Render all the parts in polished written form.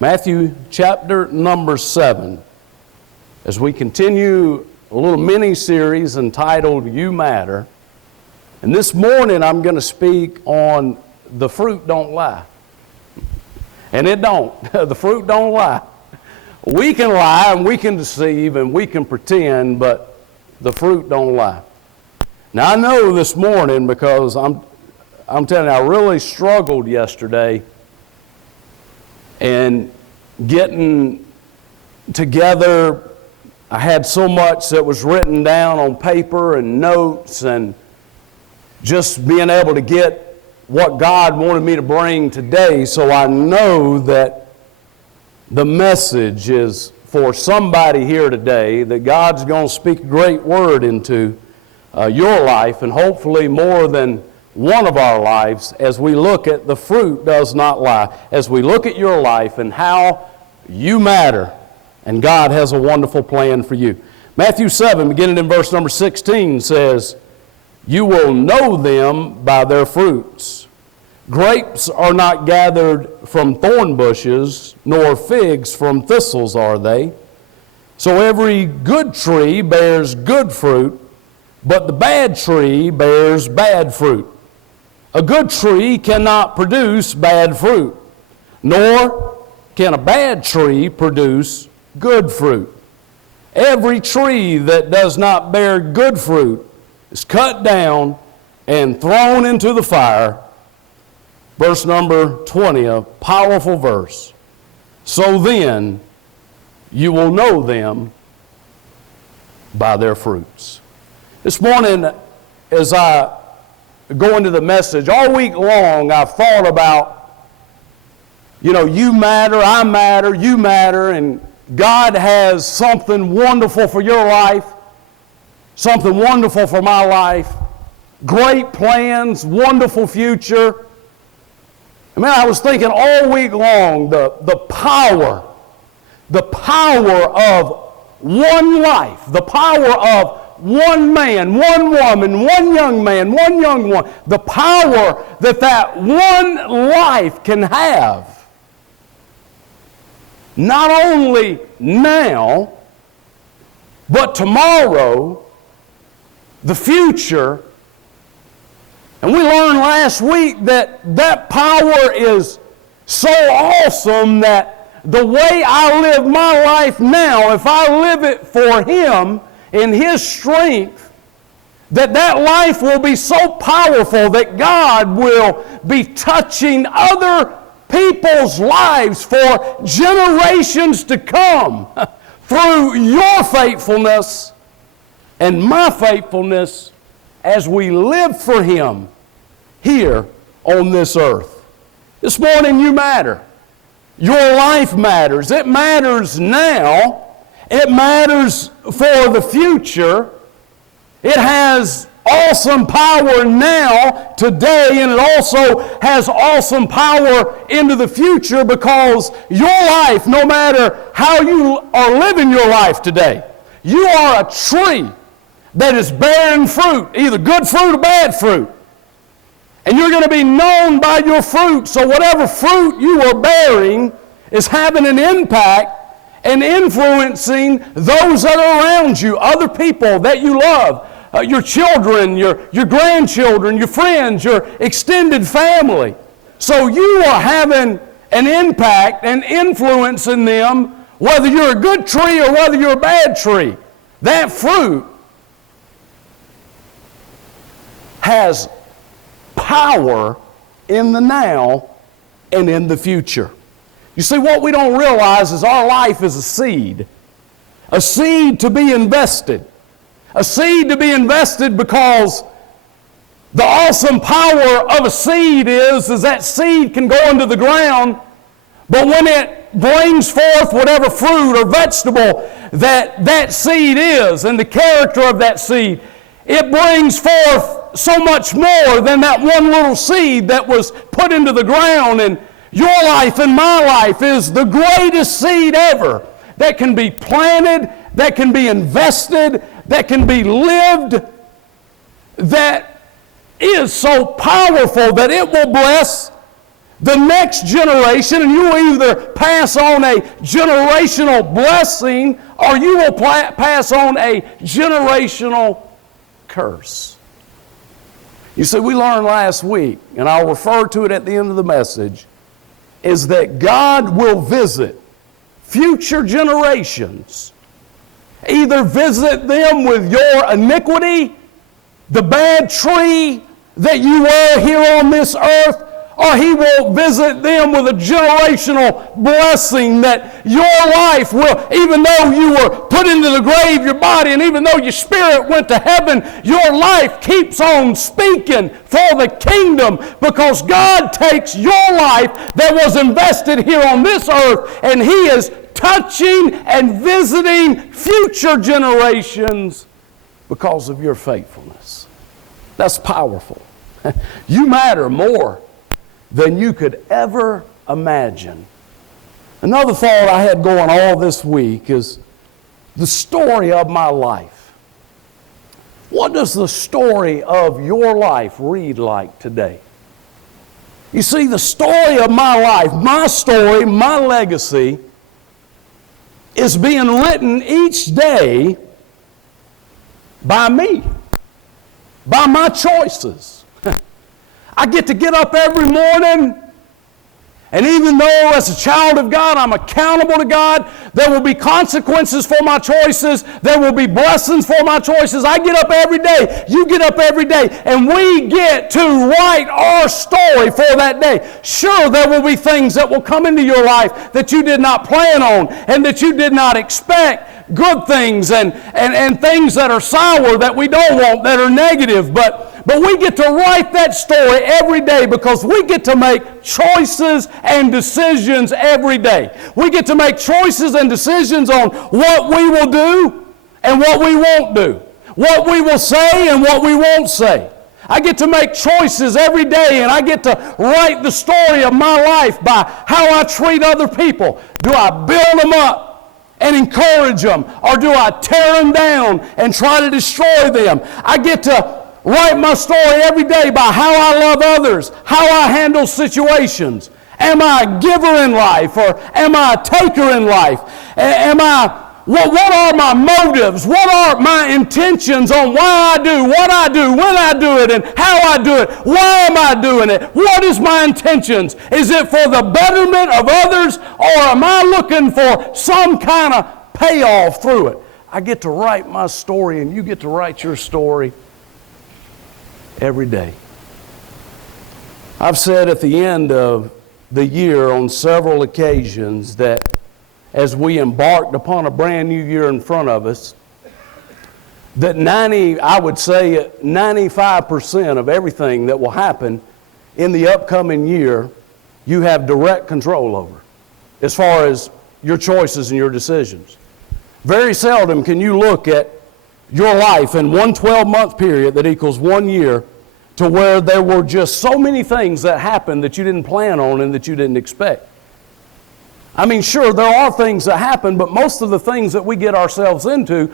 Matthew chapter number 7, as we continue a little mini-series entitled You Matter. And this morning I'm going to speak on the fruit don't lie. And it don't. The fruit don't lie. We can lie and we can deceive and we can pretend, but the fruit don't lie. Now I know this morning, because I'm telling you, I really struggled yesterday and getting together. I had so much that was written down on paper and notes, and just being able to get what God wanted me to bring today, so I know that the message is for somebody here today, that God's going to speak a great word into your life, and hopefully more than one of our lives, as we look at the fruit does not lie, as we look at your life and how you matter, and God has a wonderful plan for you. Matthew 7, beginning in verse number 16, says, "You will know them by their fruits. Grapes are not gathered from thorn bushes, nor figs from thistles are they. So every good tree bears good fruit, but the bad tree bears bad fruit. A good tree cannot produce bad fruit, nor can a bad tree produce good fruit. Every tree that does not bear good fruit is cut down and thrown into the fire." Verse number 20, a powerful verse. "So then you will know them by their fruits." This morning, as I go into the message, all week long I've thought about, you matter, I matter, you matter, and God has something wonderful for your life, something wonderful for my life, great plans, wonderful future. I was thinking all week long the power of one life, the power of one man, one woman, one young man, one young woman, the power that one life can have, not only now, but tomorrow, the future. And we learned last week that power is so awesome that the way I live my life now, if I live it for Him in His strength, that life will be so powerful that God will be touching other people's lives for generations to come through your faithfulness and my faithfulness as we live for Him here on this earth. This morning you matter. Your life matters. It matters now. It matters for the future. It has awesome power now, today, and it also has awesome power into the future, because your life, no matter how you are living your life today, you are a tree that is bearing fruit, either good fruit or bad fruit. And you're going to be known by your fruit. So whatever fruit you are bearing is having an impact and influencing those that are around you, other people that you love, your children, your grandchildren, your friends, your extended family. So you are having an impact and influence in them, whether you're a good tree or whether you're a bad tree. That fruit has power in the now and in the future. You see, what we don't realize is our life is a seed to be invested. A seed to be invested, because the awesome power of a seed is that seed can go into the ground, but when it brings forth whatever fruit or vegetable that seed is, and the character of that seed, it brings forth so much more than that one little seed that was put into the ground. And your life and my life is the greatest seed ever that can be planted, that can be invested, that can be lived, that is so powerful that it will bless the next generation, and you will either pass on a generational blessing or you will pass on a generational curse. You see, we learned last week, and I'll refer to it at the end of the message, is that God will visit future generations. Either visit them with your iniquity, the bad tree that you were here on this earth, or He will visit them with a generational blessing that your life will, even though you were put into the grave, your body, and even though your spirit went to heaven, your life keeps on speaking for the kingdom, because God takes your life that was invested here on this earth, and He is touching and visiting future generations because of your faithfulness. That's powerful. You matter more than you could ever imagine. Another thought I had going all this week is the story of my life. What does the story of your life read like today? You see, the story of my life, my story, my legacy, is being written each day by me, by my choices. I get to get up every morning, and even though as a child of God I'm accountable to God, there will be consequences for my choices, there will be blessings for my choices. I get up every day, you get up every day, and we get to write our story for that day. Sure, there will be things that will come into your life that you did not plan on and that you did not expect, good things and things that are sour that we don't want, that are negative, but we get to write that story every day because we get to make choices and decisions every day. We get to make choices and decisions on what we will do and what we won't do, what we will say and what we won't say. I get to make choices every day, and I get to write the story of my life by how I treat other people. Do I build them up and encourage them, or do I tear them down and try to destroy them? I get to write my story every day by how I love others, how I handle situations. Am I a giver in life, or am I a taker in life? What are my motives? What are my intentions on why I do what I do, when I do it, and how I do it? Why am I doing it? What is my intentions? Is it for the betterment of others, or am I looking for some kind of payoff through it? I get to write my story, and you get to write your story every day. I've said at the end of the year on several occasions that as we embarked upon a brand new year in front of us, that 95% of everything that will happen in the upcoming year, you have direct control over, as far as your choices and your decisions. Very seldom can you look at your life in one 12-month period that equals 1 year to where there were just so many things that happened that you didn't plan on and that you didn't expect. I mean, sure, there are things that happen, but most of the things that we get ourselves into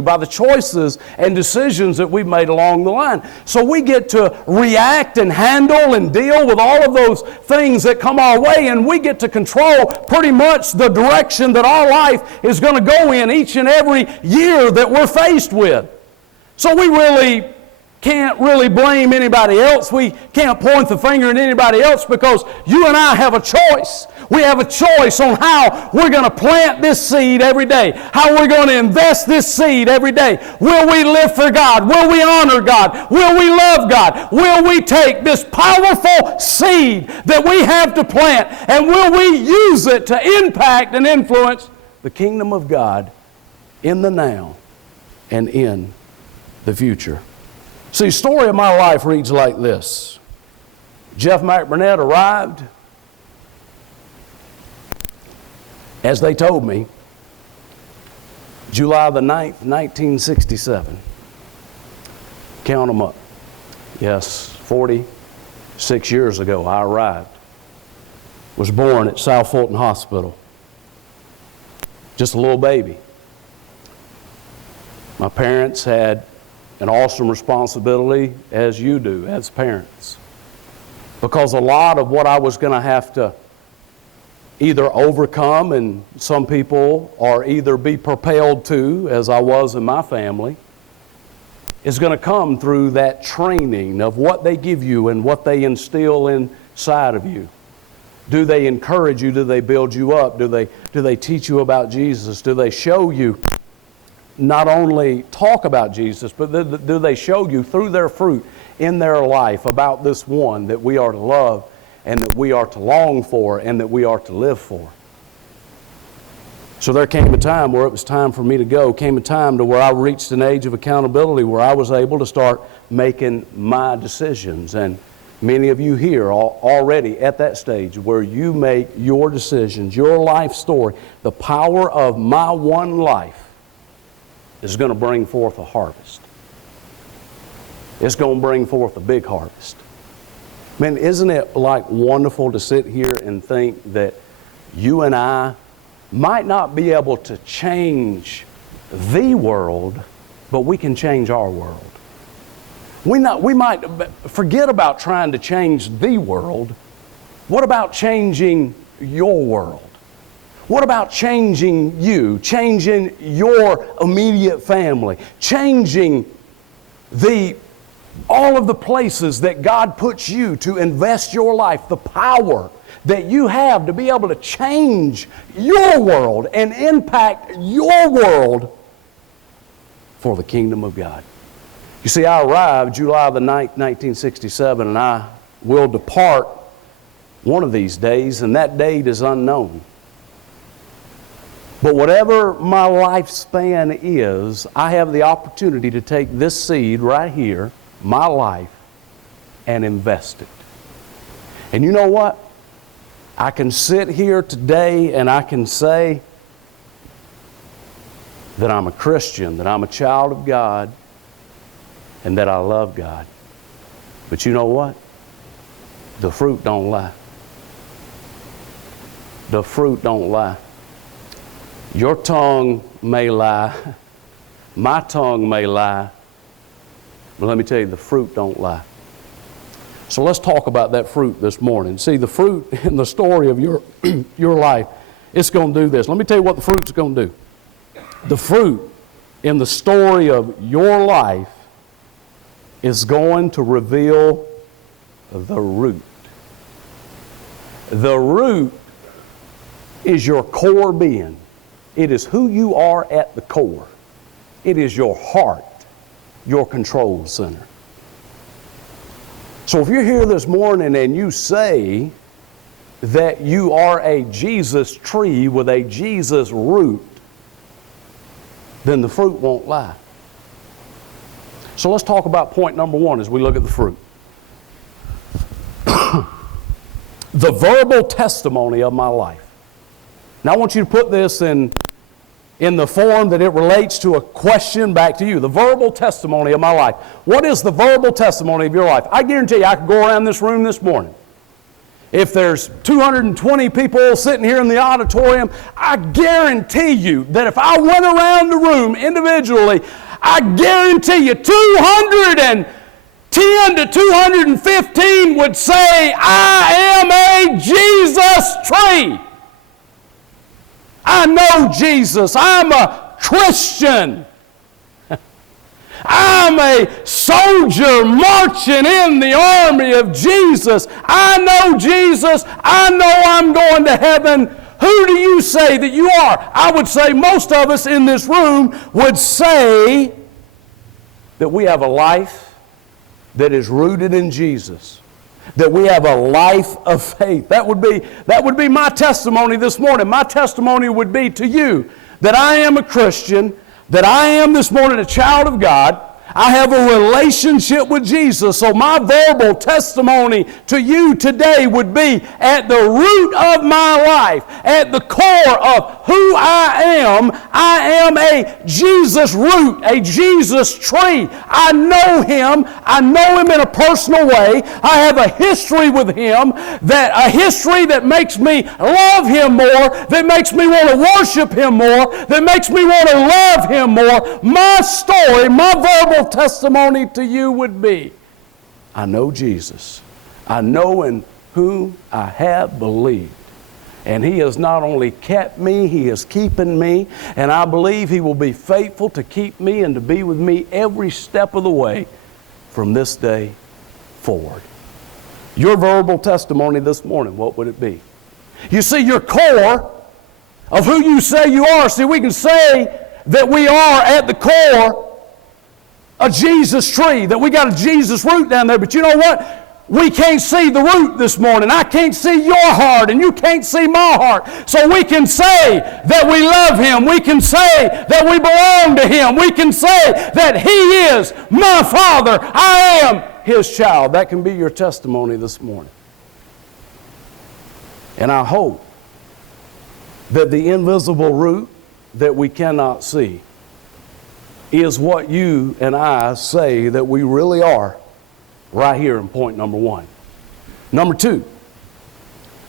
by the choices and decisions that we've made along the line. So we get to react and handle and deal with all of those things that come our way, and we get to control pretty much the direction that our life is going to go in each and every year that we're faced with. So we really can't really blame anybody else. We can't point the finger at anybody else, because you and I have a choice. We have a choice on how we're going to plant this seed every day, how we're going to invest this seed every day. Will we live for God? Will we honor God? Will we love God? Will we take this powerful seed that we have to plant, and will we use it to impact and influence the kingdom of God in the now and in the future? See, the story of my life reads like this. Jeff McBurnett arrived, as they told me, July the 9th, 1967. Count them up. Yes, 46 years ago I arrived. Was born at South Fulton Hospital. Just a little baby. My parents had an awesome responsibility, as you do, as parents. Because a lot of what I was going to have to either overcome, and some people are either be propelled to, as I was in my family, is going to come through that training of what they give you and what they instill inside of you. Do they encourage you? Do they build you up? Do they teach you about Jesus? Do they show you, not only talk about Jesus, but do they show you through their fruit in their life about this one that we are to love and that we are to long for and that we are to live for? So there came a time where it was time for me to go. Came a time to where I reached an age of accountability where I was able to start making my decisions. And many of you here are already at that stage where you make your decisions, your life story. The power of my one life is going to bring forth a harvest. It's going to bring forth a big harvest. Man, isn't it like wonderful to sit here and think that you and I might not be able to change the world, but we can change our world. We might forget about trying to change the world. What about changing your world? What about changing you, changing your immediate family, changing all of the places that God puts you to invest your life, the power that you have to be able to change your world and impact your world for the kingdom of God. You see, I arrived July the 9th, 1967, and I will depart one of these days, and that date is unknown. But whatever my lifespan is, I have the opportunity to take this seed right here, my life, and invest it. And you know what? I can sit here today and I can say that I'm a Christian, that I'm a child of God, and that I love God. But you know what? The fruit don't lie. The fruit don't lie. Your tongue may lie. My tongue may lie. But let me tell you, the fruit don't lie. So let's talk about that fruit this morning. See, the fruit in the story of your life, it's going to do this. Let me tell you what the fruit's going to do. The fruit in the story of your life is going to reveal the root. The root is your core being. It is who you are at the core. It is your heart, your control center. So if you're here this morning and you say that you are a Jesus tree with a Jesus root, then the fruit won't lie. So let's talk about point number one as we look at the fruit. The verbal testimony of my life. Now I want you to put this in the form that it relates to a question back to you. The verbal testimony of my life. What is the verbal testimony of your life? I guarantee you I could go around this room this morning. If there's 220 people sitting here in the auditorium, I guarantee you that if I went around the room individually, I guarantee you 210 to 215 would say, I am a Jesus tree. I know Jesus. I'm a Christian. I'm a soldier marching in the army of Jesus. I know Jesus. I know I'm going to heaven. Who do you say that you are? I would say most of us in this room would say that we have a life that is rooted in Jesus. That we have a life of faith. That would be my testimony this morning. My testimony would be to you that I am a Christian, that I am this morning a child of God. I have a relationship with Jesus. So my verbal testimony to you today would be at the root of my life, at the core of who I am a Jesus root, a Jesus tree. I know Him. I know Him in a personal way. I have a history with Him, a history that makes me love Him more, that makes me want to worship Him more, that makes me want to love Him more. My story, my verbal testimony to you would be, I know Jesus. I know in whom I have believed. And He has not only kept me, He is keeping me. And I believe He will be faithful to keep me and to be with me every step of the way from this day forward. Your verbal testimony this morning, what would it be? You see, your core of who you say you are. See, we can say that we are at the core a Jesus tree, that we got a Jesus root down there. But you know what? We can't see the root this morning. I can't see your heart, and you can't see my heart. So we can say that we love Him. We can say that we belong to Him. We can say that He is my Father. I am His child. That can be your testimony this morning. And I hope that the invisible root that we cannot see is what you and I say that we really are right here in point number one. Number two,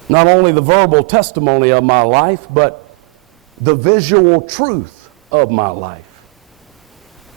not only the verbal testimony of my life, but the visual truth of my life.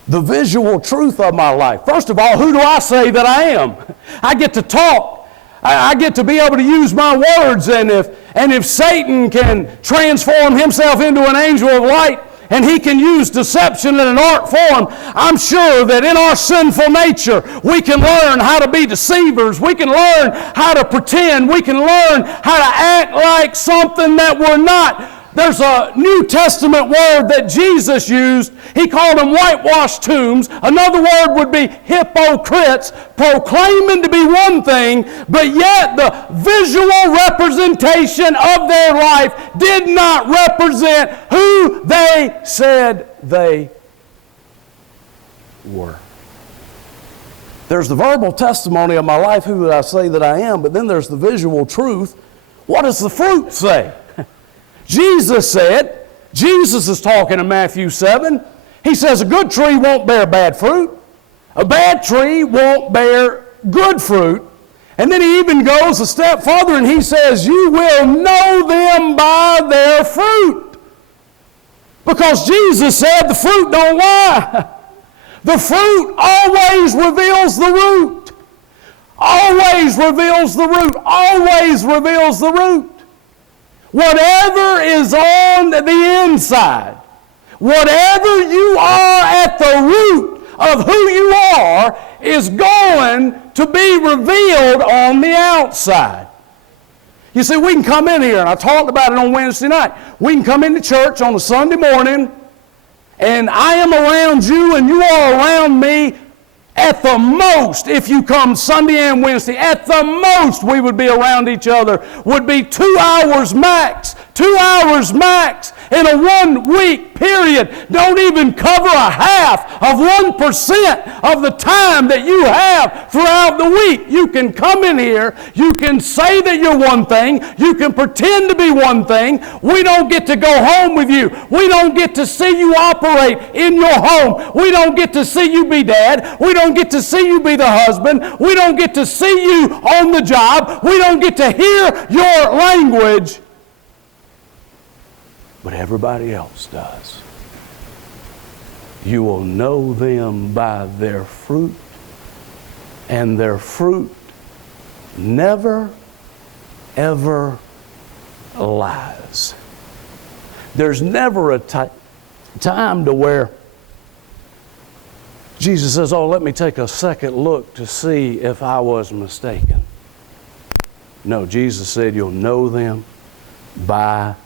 The visual truth of my life. First of all, who do I say that I am? I get to talk. I get to be able to use my words, and if Satan can transform himself into an angel of light, and he can use deception in an art form, I'm sure that in our sinful nature, we can learn how to be deceivers. We can learn how to pretend. We can learn how to act like something that we're not. There's a New Testament word that Jesus used. He called them whitewashed tombs. Another word would be hypocrites, proclaiming to be one thing, but yet the visual representation of their life did not represent who they said they were. There's the verbal testimony of my life, who I say that I am, but then there's the visual truth. What does the fruit say? Jesus said, Jesus is talking in Matthew 7, He says a good tree won't bear bad fruit. A bad tree won't bear good fruit. And then He even goes a step further and He says, you will know them by their fruit. Because Jesus said the fruit don't lie. The fruit always reveals the root. Always reveals the root. Always reveals the root. Whatever is on the inside, whatever you are at the root of who you are, is going to be revealed on the outside. You see, we can come in here, and I talked about it on Wednesday night. We can come into church on a Sunday morning, and I am around you, and you are around me. At the most, if you come Sunday and Wednesday, at the most we would be around each other would be 2 hours max. 2 hours max in a 1 week period. Don't even cover a half of 1% of the time that you have throughout the week. You can come in here, you can say that you're one thing, you can pretend to be one thing. We don't get to go home with you. We don't get to see you operate in your home. We don't get to see you be dad. We don't get to see you be the husband. We don't get to see you on the job. We don't get to hear your language. But everybody else does. You will know them by their fruit, and their fruit never, ever lies. There's never a time to where Jesus says, oh, let me take a second look to see if I was mistaken. No, Jesus said you'll know them by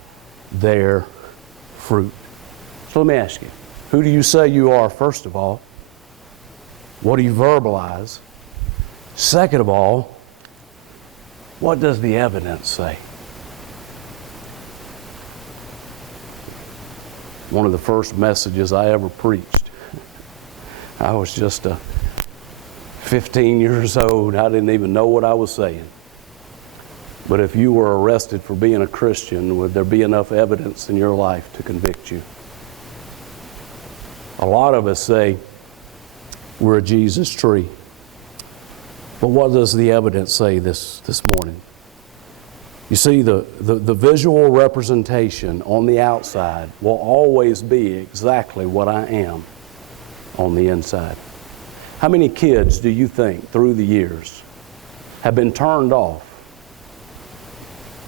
their fruit. So let me ask you, who do you say you are, first of all? What do you verbalize? Second of all, what does the evidence say? One of the first messages I ever preached, I was just 15 years old. I didn't even know what I was saying. But if you were arrested for being a Christian, would there be enough evidence in your life to convict you? A lot of us say we're a Jesus tree. But what does the evidence say this morning? You see, the visual representation on the outside will always be exactly what I am on the inside. How many kids do you think through the years have been turned off,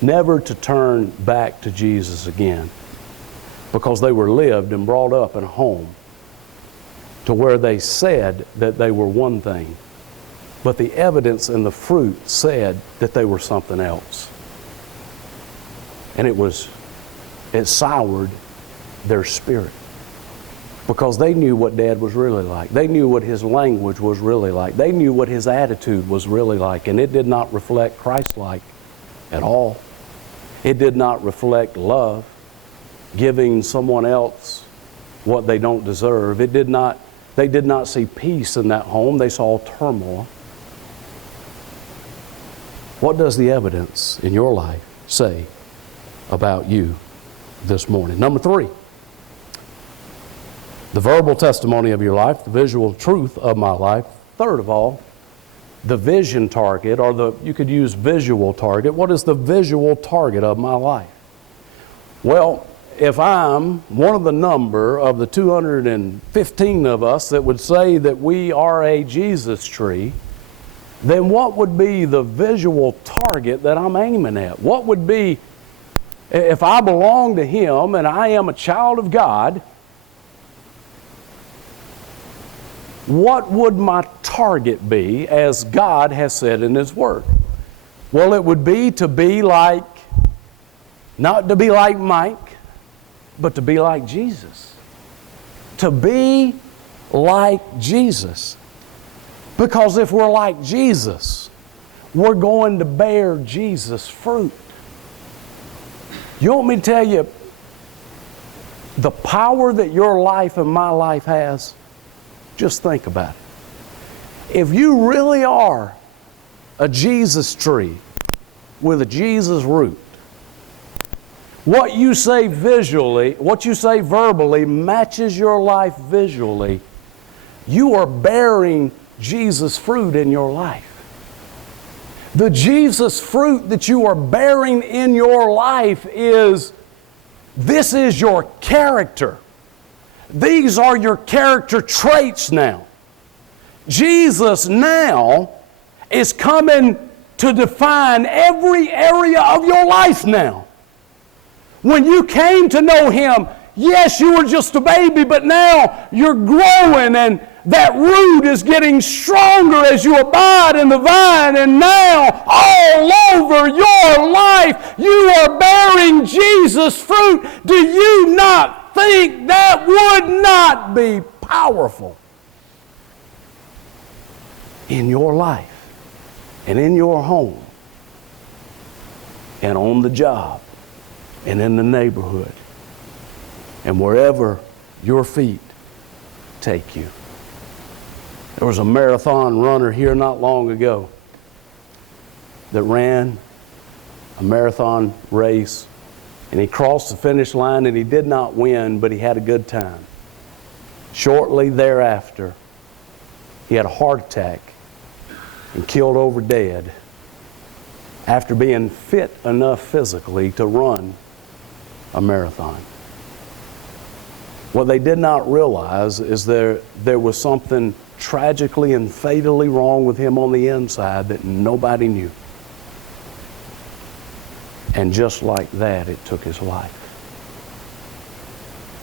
never to turn back to Jesus again, because they were lived and brought up in a home to where they said that they were one thing, but the evidence and the fruit said that they were something else. And it soured their spirit, because they knew what Dad was really like. They knew what his language was really like. They knew what his attitude was really like, and it did not reflect Christ-like at all. It did not reflect love, giving someone else what they don't deserve. They did not see peace in that home. They saw turmoil. What does the evidence in your life say about you this morning? Number 3, the verbal testimony of your life, the visual truth of my life. Third of all, the vision target, or you could use visual target. What is the visual target of my life? Well, if I'm one of the number of the 215 of us that would say that we are a Jesus tree, then what would be the visual target that I'm aiming at? What would be, if I belong to Him and I am a child of God, what would my target be as God has said in His Word? Well, it would be to be like, not to be like Mike, but to be like Jesus. To be like Jesus. Because if we're like Jesus, we're going to bear Jesus' fruit. You want me to tell you the power that your life and my life has? Just think about it. If you really are a Jesus tree with a Jesus root, what you say visually, what you say verbally matches your life visually. You are bearing Jesus fruit in your life. The Jesus fruit that you are bearing in your life is, this is your character. These are your character traits now. Jesus now is coming to define every area of your life now. When you came to know Him, yes, you were just a baby, but now you're growing, and that root is getting stronger as you abide in the vine, and now all over your life you are bearing Jesus' fruit. Do you not think that would not be powerful in your life and in your home and on the job and in the neighborhood and wherever your feet take you? There was a marathon runner here not long ago that ran a marathon race, and he crossed the finish line, and he did not win, but he had a good time. Shortly thereafter, he had a heart attack and killed over dead after being fit enough physically to run a marathon. What they did not realize is there was something tragically and fatally wrong with him on the inside that nobody knew. And just like that, it took his life.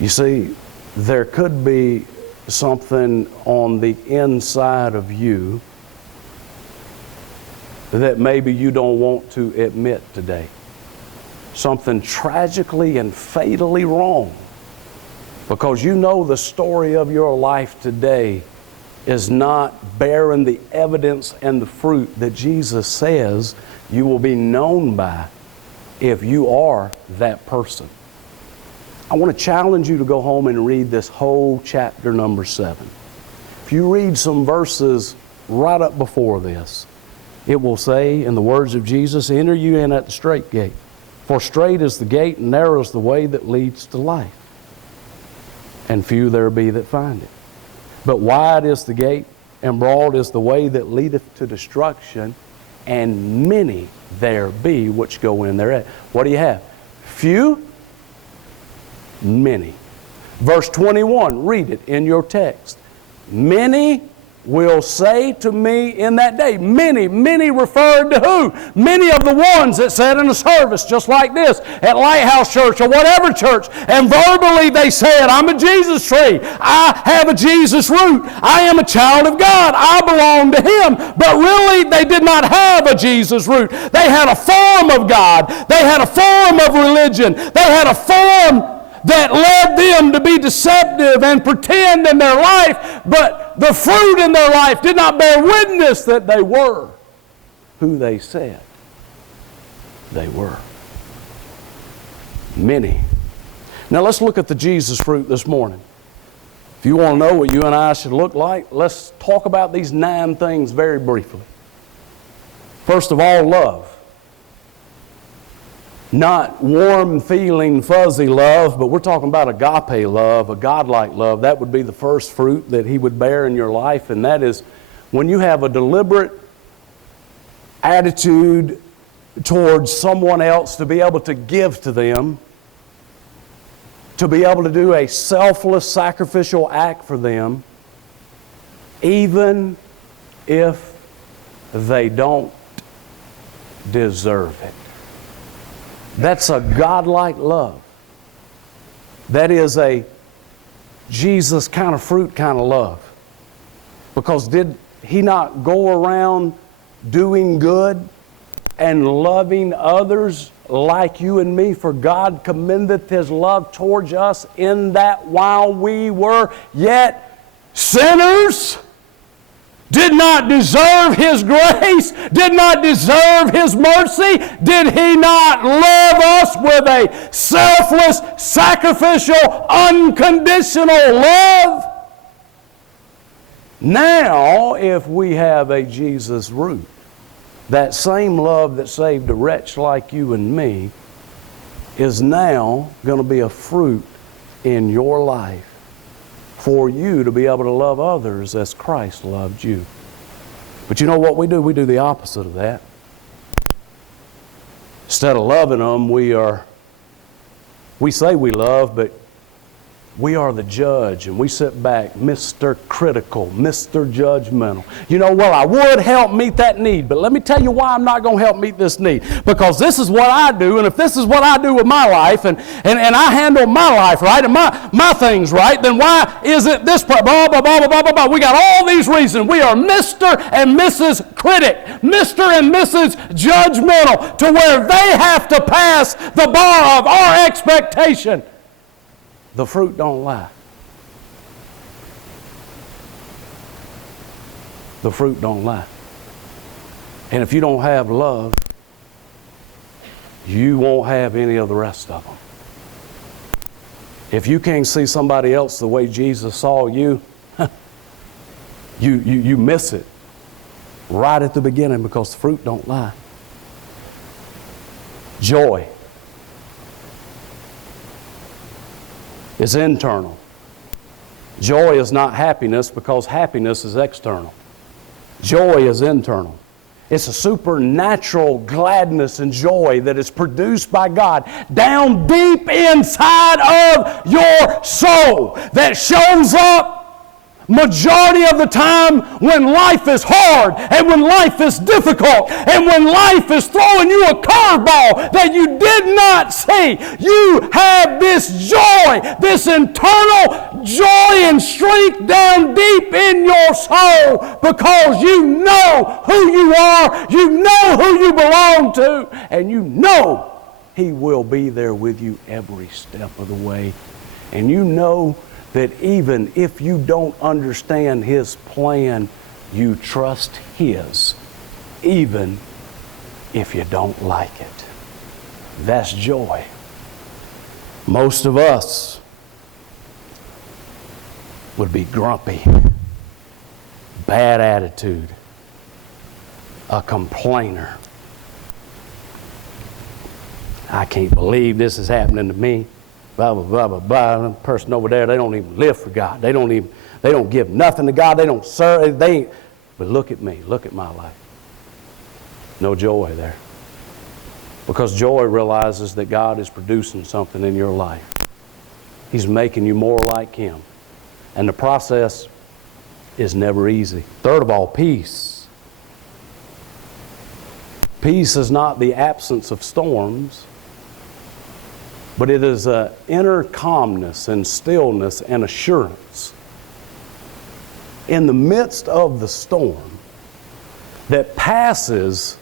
You see, there could be something on the inside of you that maybe you don't want to admit today. Something tragically and fatally wrong. Because you know the story of your life today is not bearing the evidence and the fruit that Jesus says you will be known by if you are that person. I want to challenge you to go home and read this whole chapter number 7. If you read some verses right up before this, it will say, in the words of Jesus, "Enter you in at the strait gate. For strait is the gate, and narrow is the way that leads to life. And few there be that find it. But wide is the gate, and broad is the way that leadeth to destruction, and many there be which go in thereat." What do you have? Few, many. Verse 21, read it in your text. Many will say to me in that day. Many, many referred to who? Many of the ones that said in a service just like this at Lighthouse Church or whatever church, and verbally they said, I'm a Jesus tree. I have a Jesus root. I am a child of God. I belong to Him. But really, they did not have a Jesus root. They had a form of God. They had a form of religion. They had a form that led them to be deceptive and pretend in their life, but the fruit in their life did not bear witness that they were who they said they were. Many. Now let's look at the Jesus fruit this morning. If you want to know what you and I should look like, let's talk about these 9 things very briefly. First of all, love. Not warm feeling, fuzzy love, but we're talking about agape love, a godlike love. That would be the first fruit that He would bear in your life, and that is when you have a deliberate attitude towards someone else to be able to give to them, to be able to do a selfless, sacrificial act for them, even if they don't deserve it. That's a godlike love. That is a Jesus kind of fruit kind of love. Because did He not go around doing good and loving others like you and me? For God commendeth His love towards us in that while we were yet sinners, did not deserve His grace, did not deserve His mercy, did He not love us with a selfless, sacrificial, unconditional love? Now, if we have a Jesus root, that same love that saved a wretch like you and me is now going to be a fruit in your life for you to be able to love others as Christ loved you. But you know what we do? We do the opposite of that. Instead of loving them, we say we love, but we are the judge, and we sit back, Mr. Critical, Mr. Judgmental. You know, well, I would help meet that need, but let me tell you why I'm not going to help meet this need. Because this is what I do, and if this is what I do with my life, and I handle my life right, and my things right, then why isn't this blah, blah, blah, blah, blah, blah, blah. We got all these reasons. We are Mr. and Mrs. Critic, Mr. and Mrs. Judgmental, to where they have to pass the bar of our expectation. The fruit don't lie. The fruit don't lie. And if you don't have love, you won't have any of the rest of them. If you can't see somebody else the way Jesus saw you, you miss it right at the beginning, because the fruit don't lie. Joy is internal. Joy is not happiness, because happiness is external. Joy is internal. It's a supernatural gladness and joy that is produced by God down deep inside of your soul, that shows up majority of the time when life is hard and when life is difficult and when life is throwing you a curveball that you did not see. You have this joy, this internal joy and strength down deep in your soul, because you know who you are, you know who you belong to, and you know He will be there with you every step of the way. And you know that even if you don't understand His plan, you trust His, even if you don't like it. That's joy. Most of us would be grumpy, bad attitude, a complainer. I can't believe this is happening to me. Blah, blah, blah, blah, blah. The person over there, they don't even live for God. They don't give nothing to God. They don't serve. But look at me. Look at my life. No joy there. Because joy realizes that God is producing something in your life. He's making you more like Him. And the process is never easy. Third of all, peace. Peace is not the absence of storms, but it is an inner calmness and stillness and assurance in the midst of the storm that passes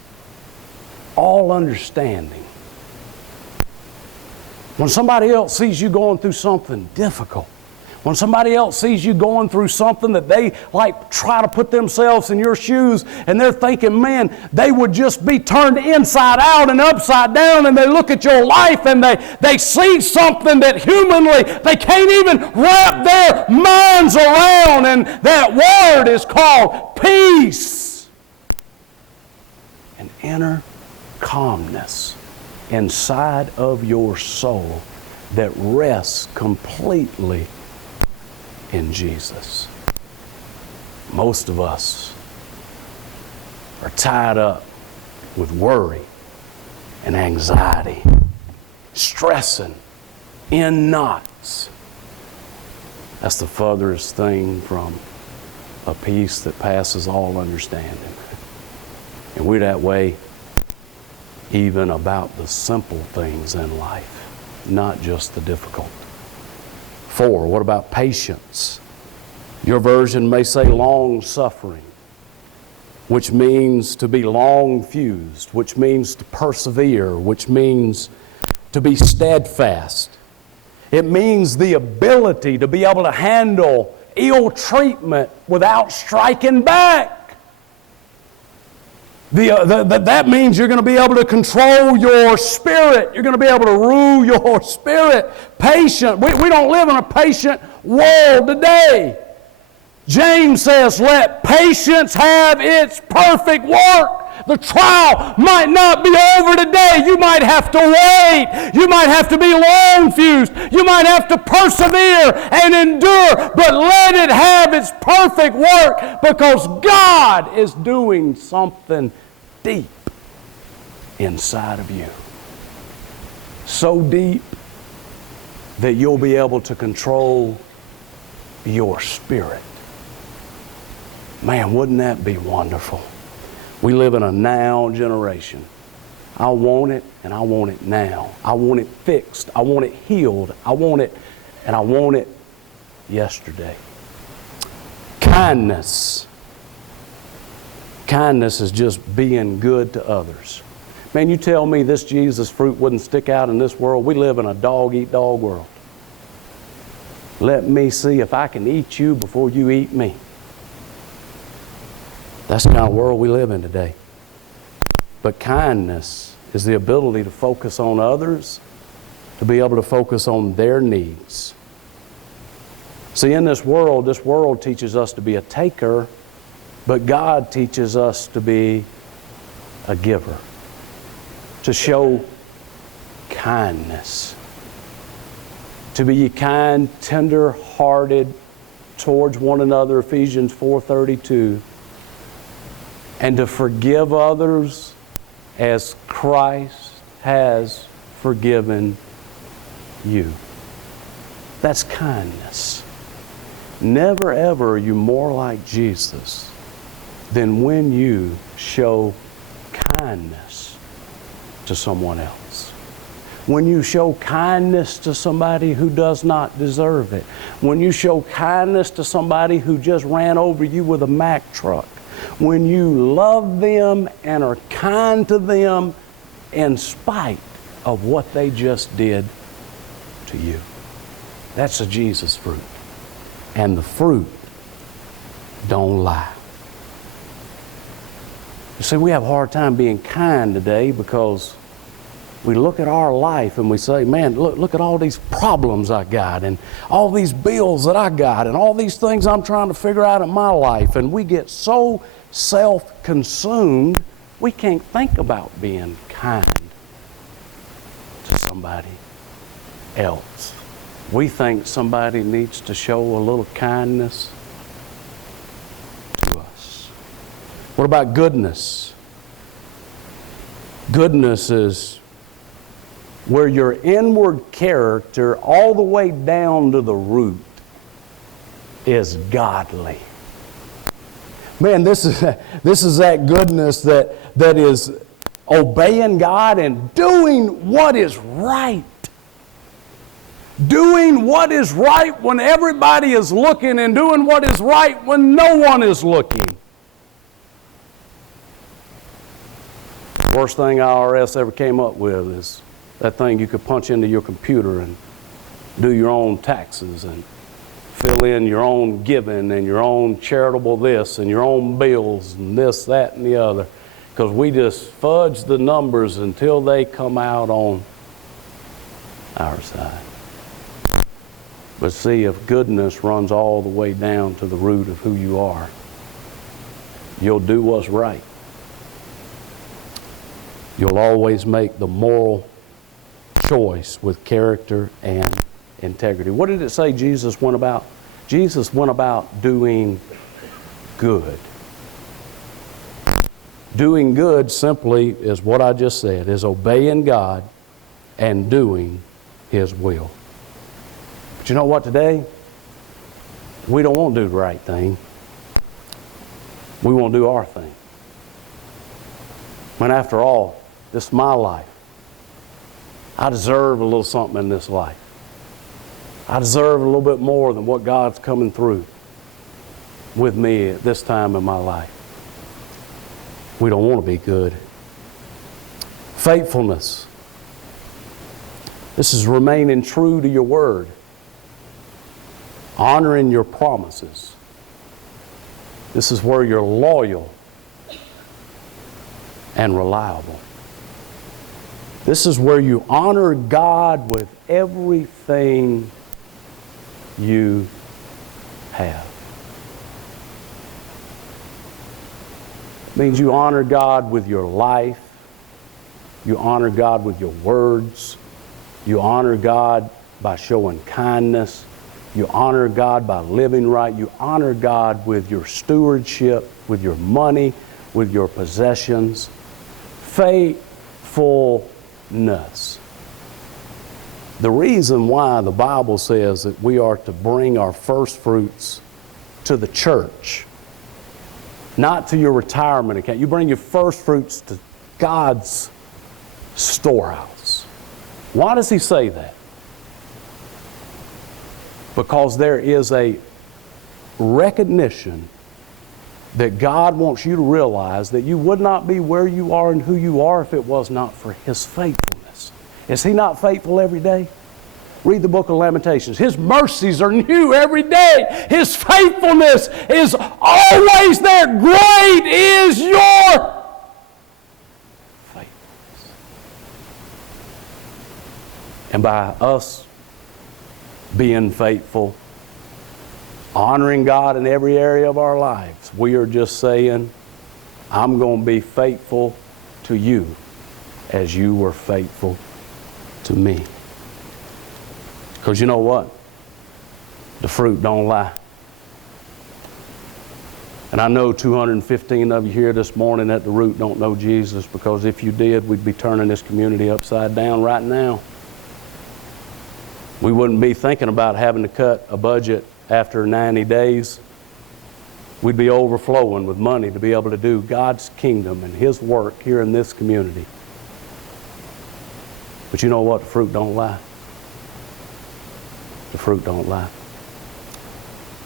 all understanding. When somebody else sees you going through something difficult, when somebody else sees you going through something that they try to put themselves in your shoes and they're thinking, man, they would just be turned inside out and upside down, and they look at your life and they see something that humanly they can't even wrap their minds around, and that word is called peace. An inner calmness inside of your soul that rests completely in Jesus. Most of us are tied up with worry and anxiety, stressing in knots. That's the furthest thing from a peace that passes all understanding. And we're that way even about the simple things in life, not just the difficult. 4, what about patience? Your version may say long suffering, which means to be long fused, which means to persevere, which means to be steadfast. It means the ability to be able to handle ill treatment without striking back. That means you're going to be able to control your spirit. You're going to be able to rule your spirit. Patient. We don't live in a patient world today. James says, let patience have its perfect work. The trial might not be over today. You might have to wait. You might have to be long-fused. You might have to persevere and endure. But let it have its perfect work, because God is doing something deep inside of you. So deep that you'll be able to control your spirit. Man, wouldn't that be wonderful? We live in a now generation. I want it, and I want it now. I want it fixed. I want it healed. I want it, and I want it yesterday. Kindness. Kindness is just being good to others. Man, you tell me this Jesus fruit wouldn't stick out in this world. We live in a dog-eat-dog world. Let me see if I can eat you before you eat me. That's the kind of world we live in today. But kindness is the ability to focus on others, to be able to focus on their needs. See, in this world teaches us to be a taker, but God teaches us to be a giver, to show kindness, to be kind, tender-hearted towards one another, Ephesians 4:32, and to forgive others as Christ has forgiven you. That's kindness. Never ever are you more like Jesus than when you show kindness to someone else. When you show kindness to somebody who does not deserve it. When you show kindness to somebody who just ran over you with a Mack truck. When you love them and are kind to them in spite of what they just did to you. That's a Jesus fruit. And the fruit don't lie. You see, we have a hard time being kind today because we look at our life and we say, man, look at all these problems I got and all these bills that I got and all these things I'm trying to figure out in my life. And we get so self-consumed, we can't think about being kind to somebody else. We think somebody needs to show a little kindness to us. What about goodness? Goodness is where your inward character, all the way down to the root, is godly. Man, this is that goodness that is obeying God and doing what is right. Doing what is right when everybody is looking, and doing what is right when no one is looking. Worst thing IRS ever came up with is that thing you could punch into your computer and do your own taxes and fill in your own giving and your own charitable this and your own bills and this, that, and the other. Because we just fudge the numbers until they come out on our side. But see, if goodness runs all the way down to the root of who you are, you'll do what's right. You'll always make the moral choice with character and integrity. What did it say Jesus went about? Jesus went about doing good. Doing good simply is what I just said, is obeying God and doing His will. But you know what today? We don't want to do the right thing. We want to do our thing. When after all, this is my life. I deserve a little something in this life. I deserve a little bit more than what God's coming through with me at this time in my life. We don't want to be good. Faithfulness. This is remaining true to your word. Honoring your promises. This is where you're loyal and reliable. This is where you honor God with everything you have. It means you honor God with your life. You honor God with your words. You honor God by showing kindness. You honor God by living right. You honor God with your stewardship, with your money, with your possessions. Faithfulness. The reason why the Bible says that we are to bring our first fruits to the church, not to your retirement account. You bring your first fruits to God's storehouse. Why does He say that? Because there is a recognition that God wants you to realize that you would not be where you are and who you are if it was not for His faithfulness. Is He not faithful every day? Read the book of Lamentations. His mercies are new every day. His faithfulness is always there. Great is your faithfulness. And by us being faithful, honoring God in every area of our lives, we are just saying, I'm going to be faithful to you as you were faithful to me. Because you know what? The fruit don't lie. And I know 215 of you here this morning at the root don't know Jesus, because if you did, we'd be turning this community upside down right now. We wouldn't be thinking about having to cut a budget after 90 days. We'd be overflowing with money to be able to do God's kingdom and His work here in this community. But you know what? The fruit don't lie. The fruit don't lie.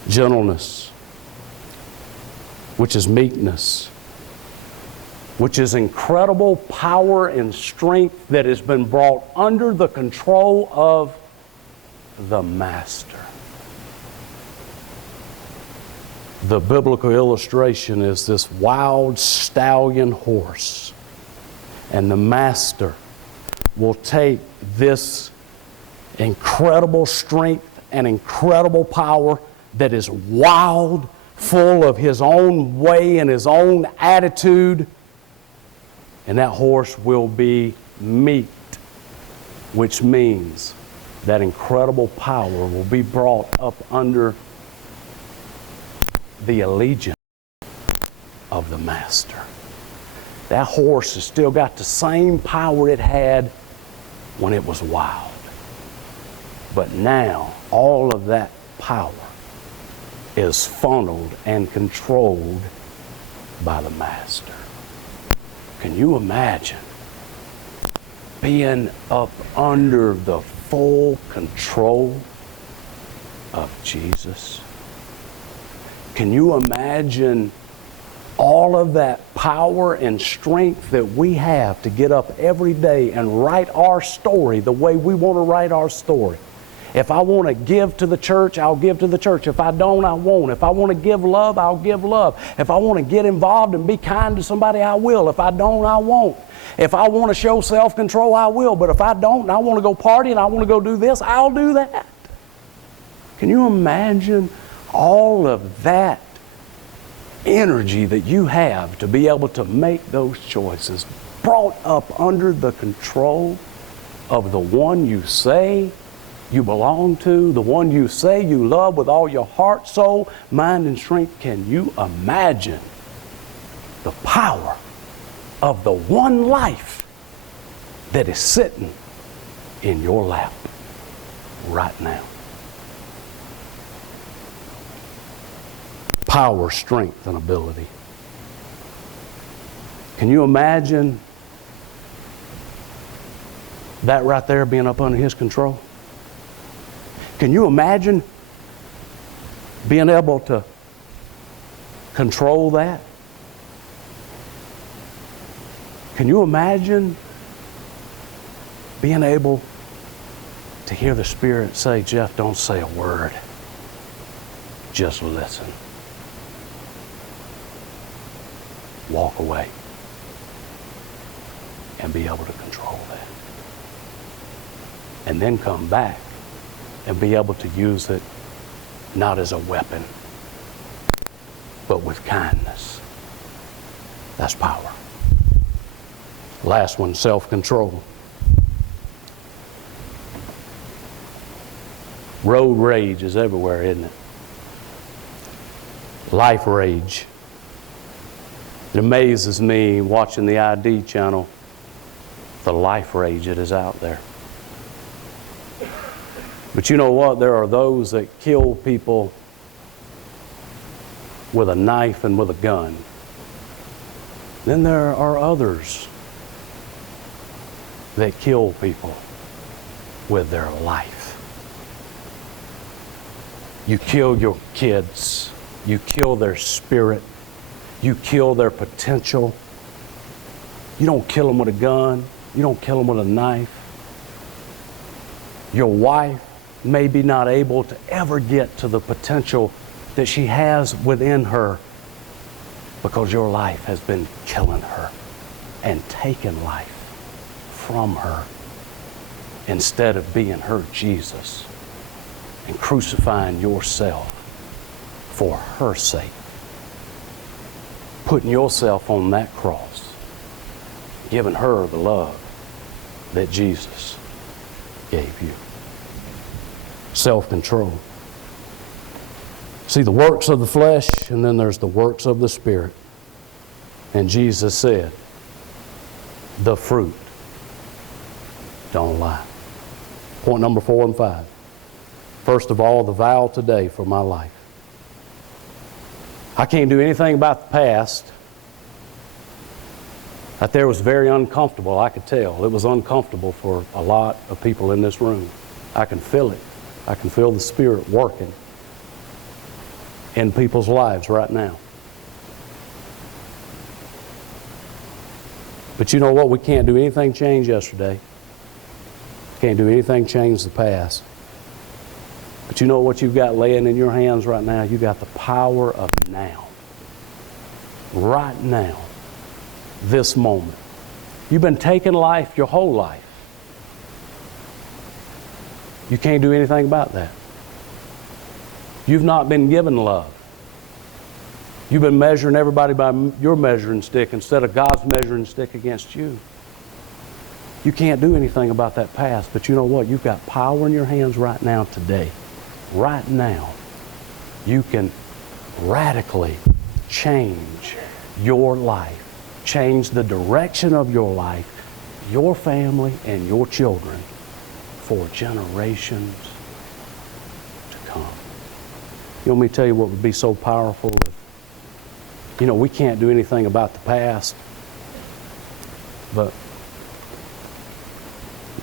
Gentleness, which is meekness, which is incredible power and strength that has been brought under the control of the Master. The biblical illustration is this wild stallion horse, and the Master will take this incredible strength and incredible power that is wild, full of his own way and his own attitude, and that horse will be meek, which means that incredible power will be brought up under the allegiance of the Master. That horse has still got the same power it had when it was wild. But now, all of that power is funneled and controlled by the Master. Can you imagine being up under the full control of Jesus? Can you imagine all of that power and strength that we have to get up every day and write our story the way we want to write our story? If I want to give to the church, I'll give to the church. If I don't, I won't. If I want to give love, I'll give love. If I want to get involved and be kind to somebody, I will. If I don't, I won't. If I want to show self-control, I will. But if I don't, and I want to go party and I want to go do this, I'll do that. Can you imagine all of that energy that you have to be able to make those choices, brought up under the control of the one you say you belong to, the one you say you love with all your heart, soul, mind, and strength? Can you imagine the power of the one life that is sitting in your lap right now? Power, strength, and ability. Can you imagine that right there being up under His control? Can you imagine being able to control that? Can you imagine being able to hear the Spirit say, Jeff, don't say a word. Just listen. Walk away. And be able to control that. And then come back and be able to use it not as a weapon, but with kindness. That's power. Last one, self-control. Road rage is everywhere, isn't it? Life rage. It amazes me watching the ID channel, the life rage that is out there. But you know what? There are those that kill people with a knife and with a gun. Then there are others that kill people with their life. You kill your kids. You kill their spirit. You kill their potential. You don't kill them with a gun. You don't kill them with a knife. Your wife may be not able to ever get to the potential that she has within her because your life has been killing her and taking life from her instead of being her Jesus and crucifying yourself for her sake. Putting yourself on that cross, giving her the love that Jesus gave you. Self-control. See, the works of the flesh, and then there's the works of the Spirit. And Jesus said, the fruit don't lie. Point number 4 and 5. First of all, the vow today for my life. I can't do anything about the past. That there was very uncomfortable, I could tell. It was uncomfortable for a lot of people in this room. I can feel it. I can feel the Spirit working in people's lives right now. But you know what? We can't do anything change yesterday. Can't do anything change the past. But you know what you've got laying in your hands right now? You got the power of now. Right now. This moment. You've been taking life your whole life. You can't do anything about that. You've not been given love. You've been measuring everybody by your measuring stick instead of God's measuring stick against you. You can't do anything about that past, but you know what? You've got power in your hands right now today. Right now. You can radically change your life. Change the direction of your life, your family, and your children for generations to come. You want me to tell you what would be so powerful? We can't do anything about the past, but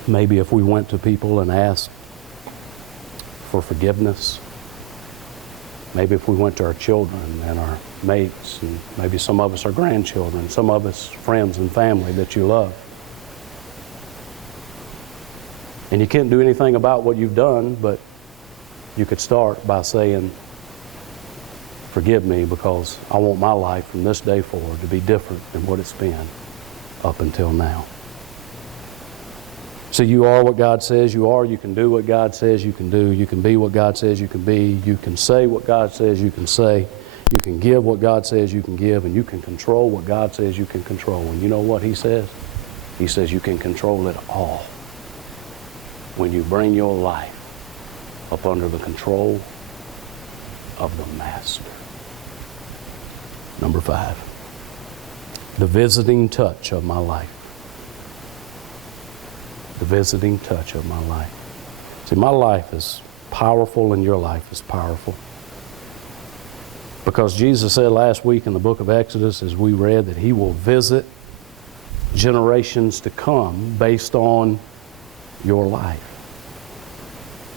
maybe if we went to people and asked for forgiveness, maybe if we went to our children and our mates, and maybe some of us are grandchildren, some of us friends and family that you love, and you can't do anything about what you've done, but you could start by saying, forgive me, because I want my life from this day forward to be different than what it's been up until now. So you are what God says you are. You can do what God says you can do. You can be what God says you can be. You can say what God says you can say. You can give what God says you can give. And you can control what God says you can control. And you know what He says? He says you can control it all when you bring your life up under the control of the Master. Number 5, the visiting touch of my life. The visiting touch of my life. See, my life is powerful and your life is powerful. Because Jesus said last week in the book of Exodus, as we read, that He will visit generations to come based on your life.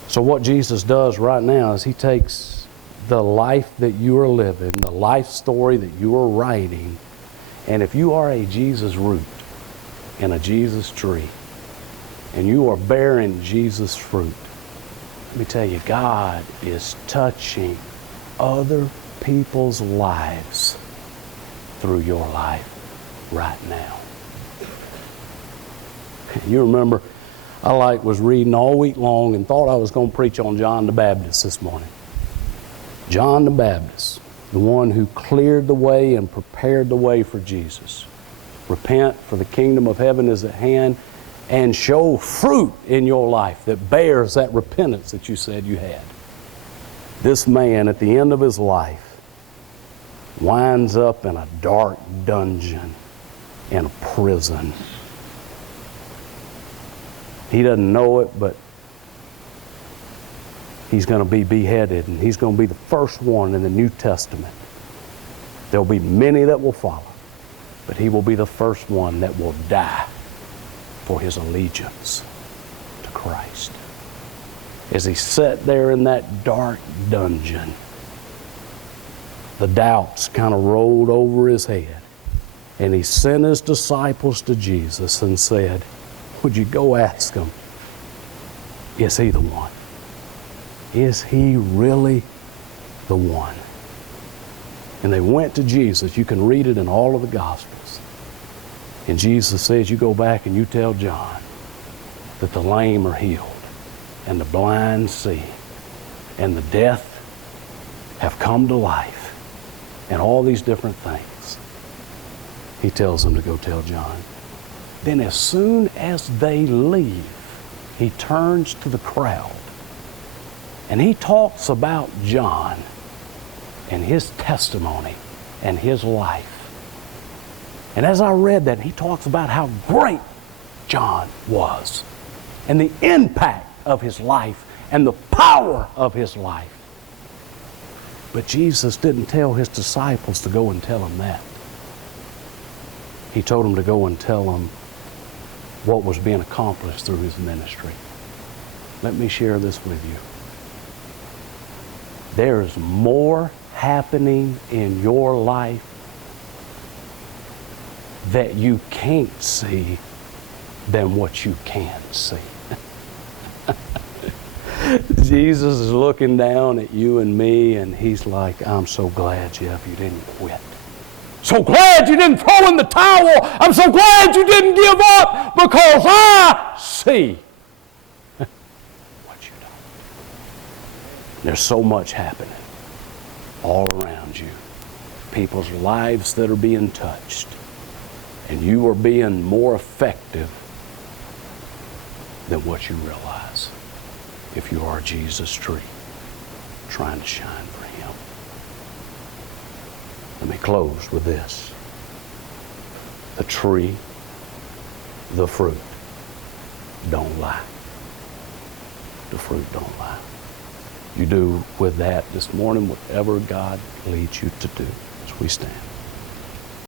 So what Jesus does right now is He takes the life that you are living, the life story that you are writing, and if you are a Jesus root and a Jesus tree, and you are bearing Jesus fruit, let me tell you, God is touching other people's lives through your life right now. You remember, I was reading all week long and thought I was going to preach on John the Baptist this morning. John the Baptist, the one who cleared the way and prepared the way for Jesus. Repent, for the kingdom of heaven is at hand, and show fruit in your life that bears that repentance that you said you had. This man, at the end of his life, winds up in a dark dungeon in a prison. He doesn't know it, but he's going to be beheaded, and he's going to be the first one in the New Testament. There'll be many that will follow, but he will be the first one that will die for his allegiance to Christ. As he sat there in that dark dungeon, the doubts kind of rolled over his head, and he sent his disciples to Jesus and said, would you go ask him, is he the one? Is he really the one? And they went to Jesus. You can read it in all of the Gospels. And Jesus says, you go back and you tell John that the lame are healed, and the blind see, and the deaf have come to life, and all these different things. He tells them to go tell John. Then as soon as they leave, he turns to the crowd and he talks about John and his testimony and his life. And as I read that, he talks about how great John was and the impact of his life and the power of his life. But Jesus didn't tell his disciples to go and tell them that. He told them to go and tell them what was being accomplished through his ministry. Let me share this with you. There is more happening in your life that you can't see than what you can see. Jesus is looking down at you and me, and he's like, I'm so glad, Jeff, you didn't quit. So glad you didn't throw in the towel. I'm so glad you didn't give up, because I see what you've done. There's so much happening all around you. People's lives that are being touched. And you are being more effective than what you realize if you are a Jesus tree trying to shine for him. Let me close with this. The tree, the fruit, don't lie. The fruit don't lie. You do with that this morning whatever God leads you to do as we stand.